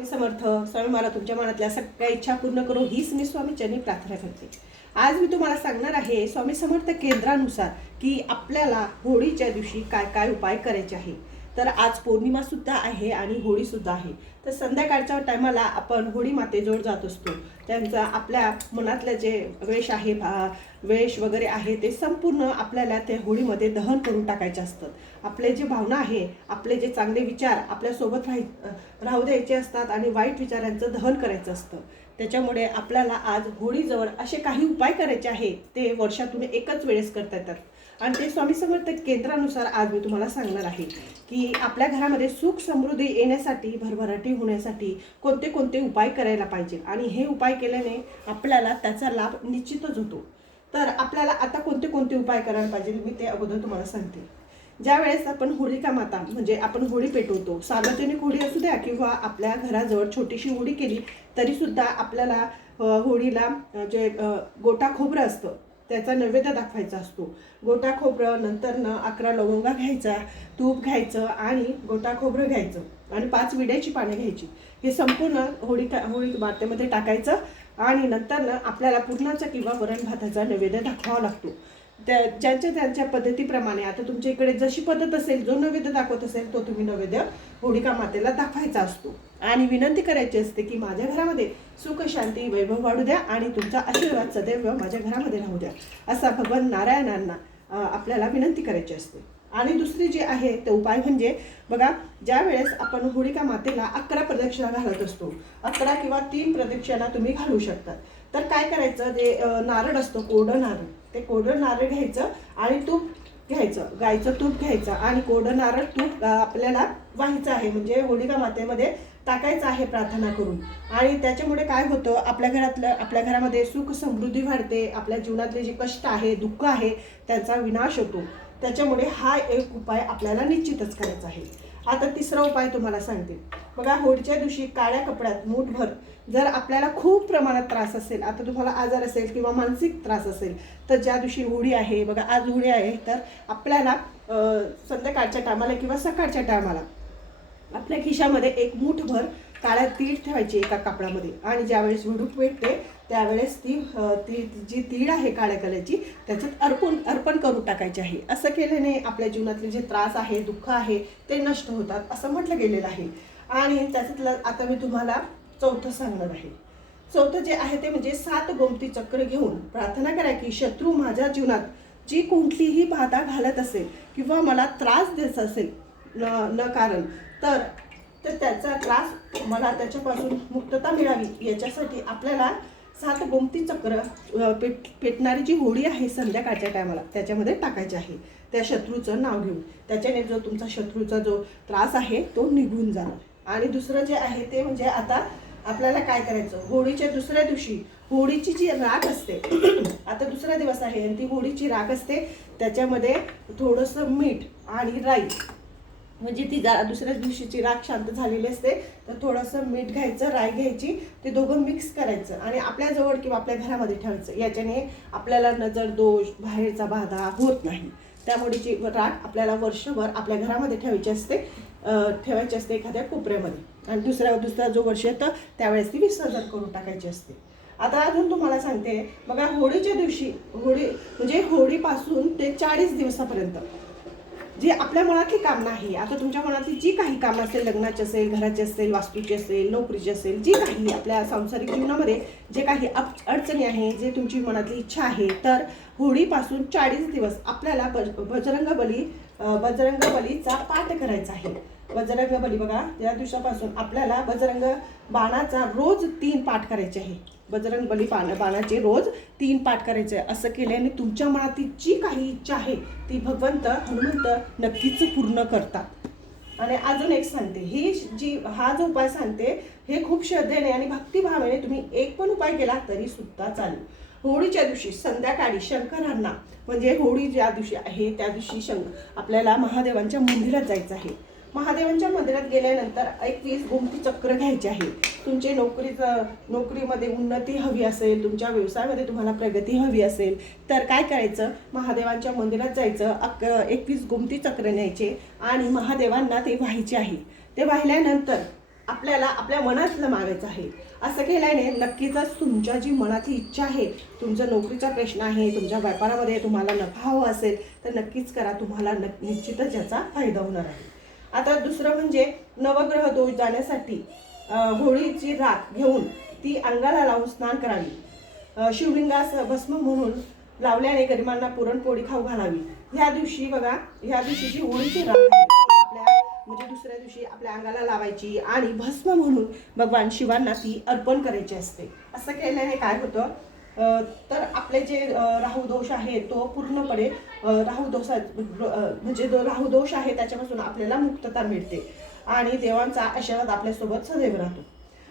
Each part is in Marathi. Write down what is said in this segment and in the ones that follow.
हे समर्थ स्वामी मला तुमच्या मनातल्या सगळ्या इच्छा पूर्ण करू हीच मी स्वामीच्यांनी प्रार्थना करते. आज मी तुम्हाला सांगणार आहे स्वामी समर्थ केंद्रानुसार की आपल्याला होळीच्या दिवशी काय काय उपाय करायचे आहे. तर आज पौर्णिमा सुद्धा आहे आणि होळी सुद्धा आहे. तर संध्याकाळच्या टायमाला आपण होळी मातेजवळ जात असतो. त्यांचा आपल्या मनातलं जे वेश आहे भा- वेश वगैरे आहे ते संपूर्ण आपल्याला ते होळीमध्ये दहन करून टाकायचे असतात. आपले जे भावना आहे आपले जे चांगले विचार आपल्यासोबत राह राहू द्यायचे असतात आणि वाईट विचारांचं दहन करायचं असतं. त्याच्यामुळे आपल्याला आज होळीजवळ असे काही उपाय करायचे आहे ते वर्षातून एकच वेळेस करता येतात. आणि ते स्वामी समर्थ केंद्रानुसार आज मी तुम्हाला सांगणार आहे की आपल्या घरामध्ये सुख समृद्धी येण्यासाठी भरभराटी होण्यासाठी कोणते कोणते उपाय करायला पाहिजे? आणि हे उपाय केल्याने आपल्याला त्याचा लाभ निश्चितच होतो. तर आपल्याला आता कोणते कोणते उपाय करायला पाहिजे मी ते अगोदर तुम्हाला सांगते. ज्या वेळेस आपण होळिका माता म्हणजे आपण होळी पेटवतो सार्वजनिक होळी असू द्या किंवा आपल्या घराजवळ छोटीशी होळी केली तरीसुद्धा आपल्याला होळीला जे गोटा खोबरं असतं त्याचा नैवेद्य दाखवायचा असतो. गोटा खोबरं नंतरनं अकरा लवंगा घ्यायचा तूप घ्यायचं आणि गोटा खोबरं घ्यायचं आणि पाच विड्याची पाने घ्यायची. हे संपूर्ण होळी होळी मातेमध्ये टाकायचं आणि नंतरनं आपल्याला पुरणाचा किंवा वरण भाताचा नैवेद्य दाखवावा लागतो. त्या ज्यांच्या त्यांच्या पद्धतीप्रमाणे आता तुमच्या इकडे जशी पद्धत असेल जो नैवेद्य दाखवत असेल तो तुम्ही नैवेद्य होळिका मातेला दाखवायचा असतो. आणि विनंती करायची असते की माझ्या घरामध्ये सुख शांती वैभव वाढू द्या आणि तुमचा आशीर्वाद सदैव माझ्या घरामध्ये राहू द्या. असा भगवान नारायणांना आपल्याला विनंती करायची असते. आणि दुसरी जी आहे ते उपाय म्हणजे बघा ज्या वेळेस आपण होळिका मातेला अकरा प्रदक्षिणा घालत असतो अकरा किंवा तीन प्रदक्षिणा तुम्ही घालू शकतात तर काय करायचं जे नारळ असतं कोरडं नारळ ते कोरडं नारळ घ्यायचं आणि तूप घ्यायचं गाईचं तूप घ्यायचं आणि कोरडं नारळ तूप आपल्याला व्हायचं आहे. म्हणजे होलिका मातेमध्ये टाकायचं आहे प्रार्थना करून. आणि त्याच्यामुळे काय होतं आपल्या घरातलं आपल्या घरामध्ये सुख समृद्धी वाढते आपल्या जीवनातले जे कष्ट आहे दुःख आहे त्याचा विनाश होतो. त्याच्यामुळे हा एक उपाय आपल्याला निश्चितच करायचा आहे. आता तिसरा उपाय तुम्हाला सांगते. बघा होळीच्या दिवशी काळ्या कपड्यात मूठभर जर आपल्याला खूप प्रमाणात त्रास असेल आता तुम्हाला आजार असेल किंवा मानसिक त्रास असेल तर ज्या दिवशी होळी आहे बघा आज होळी आहे तर आपल्याला संध्याकाळच्या टायमाला किंवा सकाळच्या टायमाला आपल्या खिशामध्ये एक मूठभर काळ्या तीळ ठेवायची एका कापडामध्ये आणि ज्यावेळेस हुडूप भेटते त्यावेळेस ती ती जी तीळ आहे काळ्या कलरची त्याच्यात अर्पण अर्पण करून टाकायची आहे. असं केल्याने आपल्या जीवनातले जे त्रास आहे दुःख आहे ते नष्ट होतात असं म्हटलं गेलेलं आहे. आणि त्याच्यातलं आता मी तुम्हाला चौथं सांगणार आहे. चौथं जे आहे ते म्हणजे सात गोमती चक्र घेऊन प्रार्थना करा की शत्रू माझ्या जीवनात जी कोणतीही बाधा घालत असेल किंवा मला त्रास देत असेल न न कारण तर तर त्याचा त्रास मला त्याच्यापासून मुक्तता मिळावी याच्यासाठी आपल्याला सात गोमती चक्र पेट पेटणारी जी होळी आहे संध्याकाळच्या टायमाला त्याच्यामध्ये टाकायची आहे. त्या शत्रूचं नाव घेऊन. त्याच्याने जो तुमचा शत्रूचा जो त्रास आहे तो निघून जाणार. आणि दुसरं जे आहे ते म्हणजे आता आपल्याला काय करायचं? होळीच्या दुसऱ्या दिवशी होळीची जी राख असते आता दुसरा दिवस आहे आणि ती होळीची राख असते त्याच्यामध्ये थोडंसं मीठ आणि राई म्हणजे ती जा दुसऱ्या दिवशीची राख शांत झालेली असते तर थोडंसं मीठ घ्यायचं राय घ्यायची ते दोघं मिक्स करायचं आणि आपल्याजवळ किंवा आपल्या घरामध्ये ठेवायचं. याच्याने आपल्याला नजर दोष बाहेरचा बाधा होत नाही. त्यामुळे जी राख आपल्याला वर्षभर आपल्या घरामध्ये ठेवायची असते ठेवायची असते एखाद्या कोपऱ्यामध्ये. आणि दुसऱ्या दुसरा जो वर्ष येतं त्यावेळेस ती विसर्जन करून टाकायची असते. आता अजून तुम्हाला सांगते बघा होळीच्या दिवशी होळी म्हणजे होळीपासून ते चाळीस दिवसापर्यंत जी आपल्या मनातली काम आहे आता तुमच्या मनातली जी काही कामं असेल लग्नाची असेल घराची असेल वास्तूची असेल नोकरीची असेल जी काही आपल्या सांसारिक जीवनामध्ये जे काही अप अडचणी आहे जे तुमची मनातली इच्छा आहे तर होळीपासून चाळीस दिवस आपल्याला बज बजरंग बली बजरंग बलीचा पाठ करायचा आहे. बजरंग बली बघा त्या दिवसापासून आपल्याला बजरंग बाणाचा रोज तीन पाठ करायचे आहे. बजरंग बली बाण बाणाचे रोज तीन पाठ करायचे आहे. असं केल्याने तुमच्या मनातील जी काही इच्छा आहे ती भगवंत हनुमंत नक्कीच पूर्ण करतात. आणि अजून एक सांगते ही जी हा जो उपाय सांगते हे खूप श्रद्धेने आणि भक्तिभावाने तुम्ही एक पण उपाय केला तरी सुद्धा चालेल. होळीच्या दिवशी संध्याकाळी शंकरांना म्हणजे होळी ज्या दिवशी आहे त्या दिवशी शंक आपल्याला महादेवांच्या मंदिरात जायचं आहे. महादेवांच्या मंदिरात गेल्यानंतर एकवीस घुमती चक्र घ्यायचे आहे. तुमचे नोकरीचं नोकरीमध्ये उन्नती हवी असेल तुमच्या व्यवसायामध्ये तुम्हाला प्रगती हवी असेल तर काय करायचं? महादेवांच्या मंदिरात जायचं अक एकवीस घुमती चक्र न्यायचे आणि महादेवांना ते व्हायचे आहे. ते वाहिल्यानंतर आपल्याला आपल्या मनातलं मागायचं आहे. असं केल्याने नक्कीच तुमच्या जी मनातली इच्छा आहे तुमचा नोकरीचा प्रश्न आहे तुमच्या व्यापारामध्ये तुम्हाला नफा हवा असेल तर नक्कीच करा. तुम्हाला नक निश्चितच याचा फायदा होणार आहे. आता दुसरं म्हणजे नवग्रह दोष जाण्यासाठी होळीची राख घेऊन ती अंगाला लावून स्नान करावी. शिवलिंगास भस्म म्हणून लावल्याने गरिबांना पुरणपोळी खाऊ घालावी. ह्या दिवशी बघा ह्या दिवशी जी होळीची राख ती आपल्या म्हणजे दुसऱ्या दिवशी आपल्या अंगाला लावायची आणि भस्म म्हणून भगवान शिवांना ती अर्पण करायची असते. असं केल्याने काय होतं? तर आपले जे अं, राहू दोष आहे तो पूर्णपणे अं, राहू दोषा म्हणजे जो राहू दोष आहे त्याच्यापासून आपल्याला मुक्तता मिळते. आणि देवांचा आशीर्वाद आपल्यासोबत सदैव राहतो.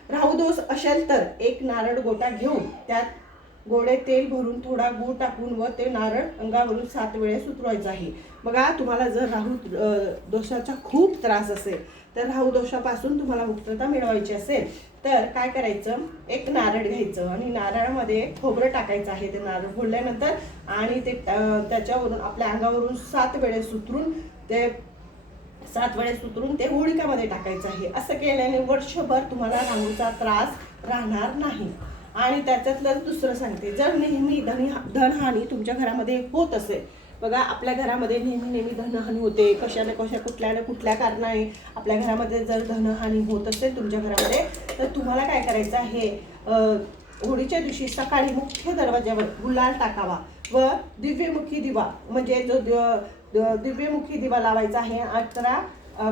राहू दोष असेल तर एक नारळ गोटा घेऊन त्यात गोडे तेल भरून थोडा गूळ टाकून व ते नारळ अंगावरून सात वेळेस उतरवायचं आहे. बघा तुम्हाला जर राहू दोषाचा खूप त्रास असेल तर राहू दोषापासून तुम्हाला मुक्तता मिळवायची असेल तर काय करायचं? एक नारळ घ्यायचं आणि नारळामध्ये खोबरं टाकायचं आहे. ते नारळ फोडल्यानंतर आणि ते त्याच्यावरून आपल्या अंगावरून सात वेळेस उतरून ते सात वेळेस उतरून ते होळिकामध्ये टाकायचं आहे. असं केल्याने वर्षभर तुम्हाला राहूचा त्रास राहणार नाही. आणि त्याच्यातलं दुसरं सांगते जर नेहमी धन धनहानी तुमच्या घरामध्ये होत असेल बघा आपल्या घरामध्ये नेहमी नेहमी धनहानी होते. कशा ना कशा कुठल्या ना कुठल्या कारणाने आपल्या घरामध्ये जर धनहानी होत असेल तुमच्या घरामध्ये तर तुम्हाला काय करायचं आहे? होळीच्या दिवशी सकाळी मुख्य दरवाज्यावर गुलाल टाकावा व दिव्यमुखी दिवा म्हणजे जो द- द- दिव्यमुखी दिवा लावायचा आहे अठरा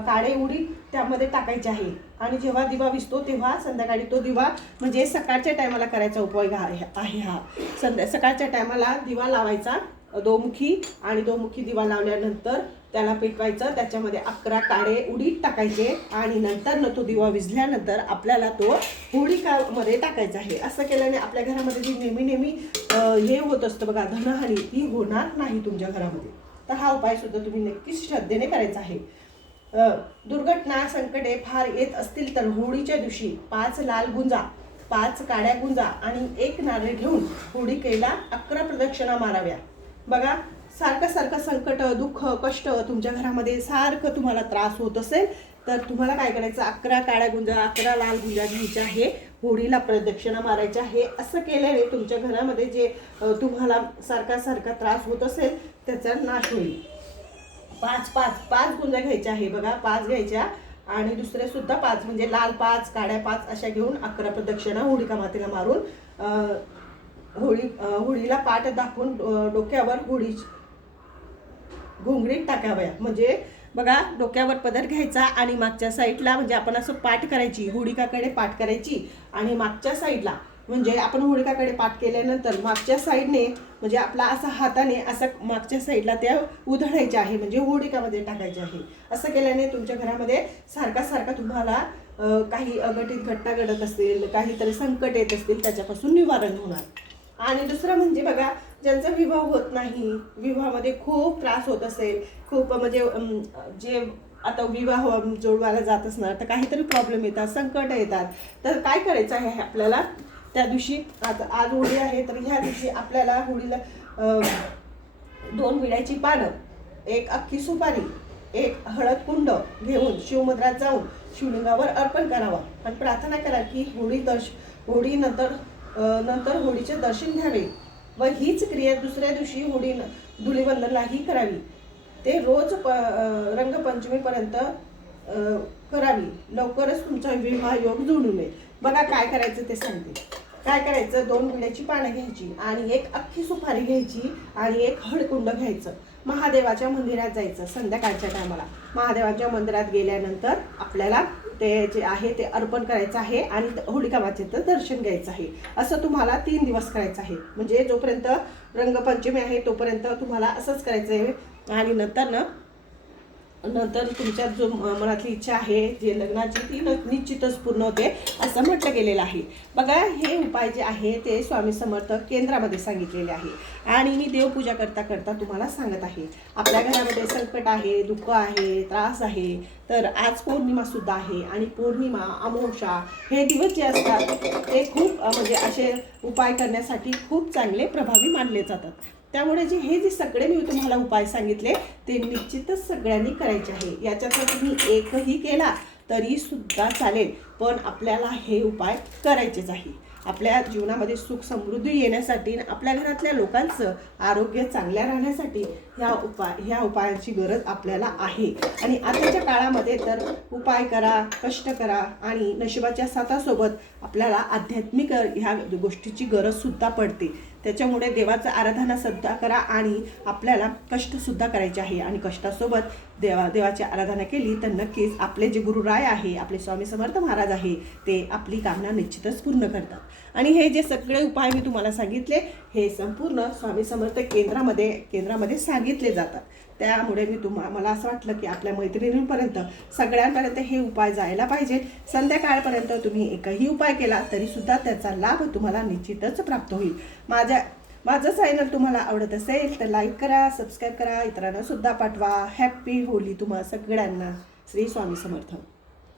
काळे उडी त्यामध्ये टाकायची आहे. आणि जेव्हा दिवा विसतो तेव्हा संध्याकाळी तो दिवा म्हणजे सकाळच्या टायमाला करायचा उपयोग आहे आहे हा. संध्या सकाळच्या टायमाला दिवा लावायचा दोमुखी आणि दोमुखी दिवा लावल्यानंतर त्याला पेटवायचं. त्याच्यामध्ये अकरा काळे उडीत टाकायचे आणि नंतर न तो दिवा विझल्यानंतर आपल्याला तो होळीकामध्ये टाकायचा आहे. असं केल्याने आपल्या घरामध्ये जी नेहमी नेहमी हे होत असतं बघा धनहानी ती होणार नाही तुमच्या घरामध्ये. तर हा उपाय सुद्धा तुम्ही नक्कीच श्रद्धेने करायचा आहे. दुर्घटना संकटे फार येत असतील तर होळीच्या दिवशी पाच लाल गुंजा पाच काळ्या गुंजा आणि एक नारळ घेऊन होळिकेला अकरा प्रदक्षिणा माराव्या. बघा सारखं सारखं संकट दुःख कष्ट तुमच्या घरामध्ये सारखं तुम्हाला त्रास होत असेल तर तुम्हाला काय करायचं? अकरा काळ्या गुंजा अकरा लाल गुंजा घ्यायच्या आहे होळीला प्रदक्षिणा मारायच्या आहे. असं केल्याने तुमच्या घरामध्ये जे तुम्हाला सारखा सारखा त्रास होत असेल त्याचा नाश होईल. पाच पाच पाच गुंजा घ्यायच्या आहे बघा पाच घ्यायच्या. आणि दुसरे सुद्धा पाच म्हणजे लाल पाच काळ्या पाच अशा घेऊन अकरा प्रदक्षिणा होळिका मातेला मारून होळी होळीला पाठ दाखवून डोक्यावर होळी घोंगडीत टाकाव्या. म्हणजे बघा डोक्यावर पदर घ्यायचा आणि मागच्या साईडला म्हणजे आपण असं पाठ करायची होळीकाकडे पाठ करायची आणि मागच्या साईडला. म्हणजे आपण होळीकाकडे पाठ केल्यानंतर मागच्या साईडने म्हणजे आपला असा हाताने असं मागच्या साईडला त्या उधळायच्या आहे म्हणजे होळीकामध्ये टाकायचे आहे. असं केल्याने तुमच्या घरामध्ये सारखा सारखा तुम्हाला काही अघटित घटना घडत असतील काहीतरी संकट येत असतील त्याच्यापासून निवारण होणार. आणि दुसरं म्हणजे बघा ज्यांचा विवाह होत नाही विवाहामध्ये खूप त्रास होत असेल खूप म्हणजे जे आता विवाह जोडवायला जात असणार तर काहीतरी प्रॉब्लेम येतात संकट येतात. तर काय करायचं आहे आपल्याला? त्या दिवशी आता आज होळी आहे तर ह्या दिवशी आपल्याला होळीला दोन विड्याची पानं एक अख्खी सुपारी एक हळद कुंड घेऊन शिवमुद्रात जाऊन शिवलिंगावर अर्पण करावा. आणि प्रार्थना करा की होळी दर्श होळीनंतर नंतर होळीचे दर्शन घ्यावे व हीच क्रिया दुसऱ्या दिवशी होळी धुलीवंदनलाही करावी. ते रोज प रंगपंचमीपर्यंत करावी. लवकरच तुमचा विवाह योग जुळू नये बघा काय करायचं ते सांगते. काय करायचं? दोन विड्याची पानं घ्यायची आणि एक अख्खी सुपारी घ्यायची आणि एक हळकुंड घ्यायचं. महादेवाच्या मंदिरात जायचं संध्याकाळच्या टायमाला. महादेवाच्या मंदिरात गेल्यानंतर आपल्याला ते जे आहे ते अर्पण करायचं आहे आणि होलिका मातेचं दर्शन घ्यायचं आहे. असं तुम्हाला तीन दिवस करायचं आहे. म्हणजे जोपर्यंत रंगपंचमी आहे तोपर्यंत तुम्हाला असंच करायचं आहे आणि नंतर ना नंतर तुमच्या जो मनातली इच्छा आहे जे लग्नाची ती निश्चितच पूर्ण होते असं म्हटलं गेलेलं आहे. बघा हे उपाय जे आहे ते स्वामी समर्थ केंद्रामध्ये सांगितलेले आहे. आणि मी देवपूजा करता करता तुम्हाला सांगत आहे. आपल्या घरामध्ये संकट आहे दुःख आहे त्रास आहे तर आज पौर्णिमा सुद्धा आहे आणि पौर्णिमा अमावस्या हे दिवस जे असतात ते खूप म्हणजे असे उपाय करण्यासाठी खूप चांगले प्रभावी मानले जातात. त्यामुळे जे हे जे सगळे मी तुम्हाला उपाय सांगितले ते निश्चितच सगळ्यांनी करायचे आहे. याच्यात जर तुम्ही एकही केला तरी सुद्धा चालेल पण आपल्याला हे उपाय करायचेच आहे. आपल्या जीवनामध्ये सुख समृद्धी येण्यासाठी आणि आपल्या घरातल्या लोकांचं आरोग्य चांगल्या राहण्यासाठी ह्या उपाय ह्या उपायाची गरज आपल्याला आहे. आणि आताच्या काळामध्ये तर उपाय करा कष्ट करा आणि नशिबाच्या साथासोबत आपल्याला आध्यात्मिक ह्या गोष्टीची गरजसुद्धा पडते. त्याच्यामुळे देवाचं आराधनासुद्धा करा आणि आपल्याला कष्टसुद्धा करायचे आहे. आणि कष्टासोबत देवा देवाची आराधना केली तर नक्कीच आपले जे गुरुराय आहे आपले स्वामी समर्थ महाराज आहे ते आपली कामना निश्चितच पूर्ण करतात. आणि हे जे सगळे उपाय मी तुम्हाला सांगितले हे संपूर्ण स्वामी समर्थ केंद्रामध्ये केंद्रामध्ये सांगितले जातात. त्यामुळे मी तुम्हा मला असं वाटलं की आपल्या मैत्रिणींपर्यंत सगळ्यांपर्यंत हे उपाय जायला पाहिजे संध्याकाळपर्यंत तुम्ही एकही उपाय केला तरीसुद्धा त्याचा लाभ तुम्हाला निश्चितच प्राप्त होईल. माझ्या माझं चॅनल तुम्हाला आवडत असेल तर लाईक करा सबस्क्राईब करा इतरांना सुद्धा पाठवा. हॅप्पी होली तुम्हा सगळ्यांना. श्री स्वामी समर्थ.